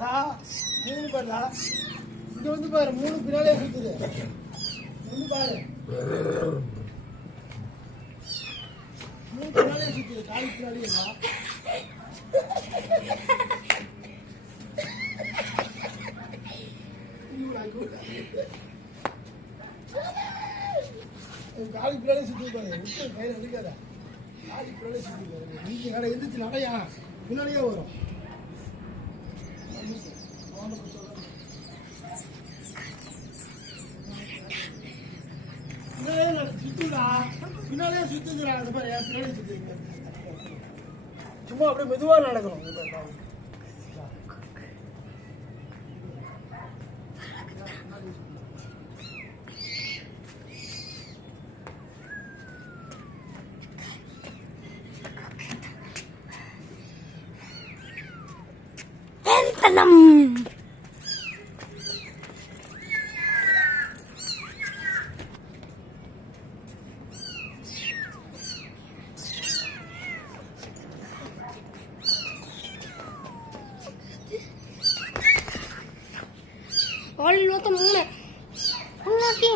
மூணு பாருடா. இங்க வந்து பாரு, மூணு பின்னாலே சுத்துது. வந்து பாரு, மூணு பின்னாலே சுத்துது, காலி பின்னாலே இல்ல. காலி பின்னாலே சுத்துது பாரு, கையில எடுக்காத. காலி பின்னாலே சுத்துது பாரு. நீங்க கடை எந்திரிச்சு நடையா பின்னாலேயே வரும். சுத்துடா, பின்னாலே சுத்துதுடா. அது பாரு, பின்னாலே சுத்துது. சும்மா அப்படியே மெதுவா நடக்கணும். Olha o outro mundo. Olha aqui.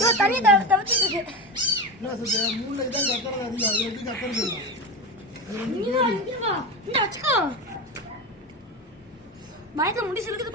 Yo, tadi dapat itu. Nah, sudah mulai dah gatal lagi, lagi gatal dulu. Ini apa? Ini apa? Baik, kemudian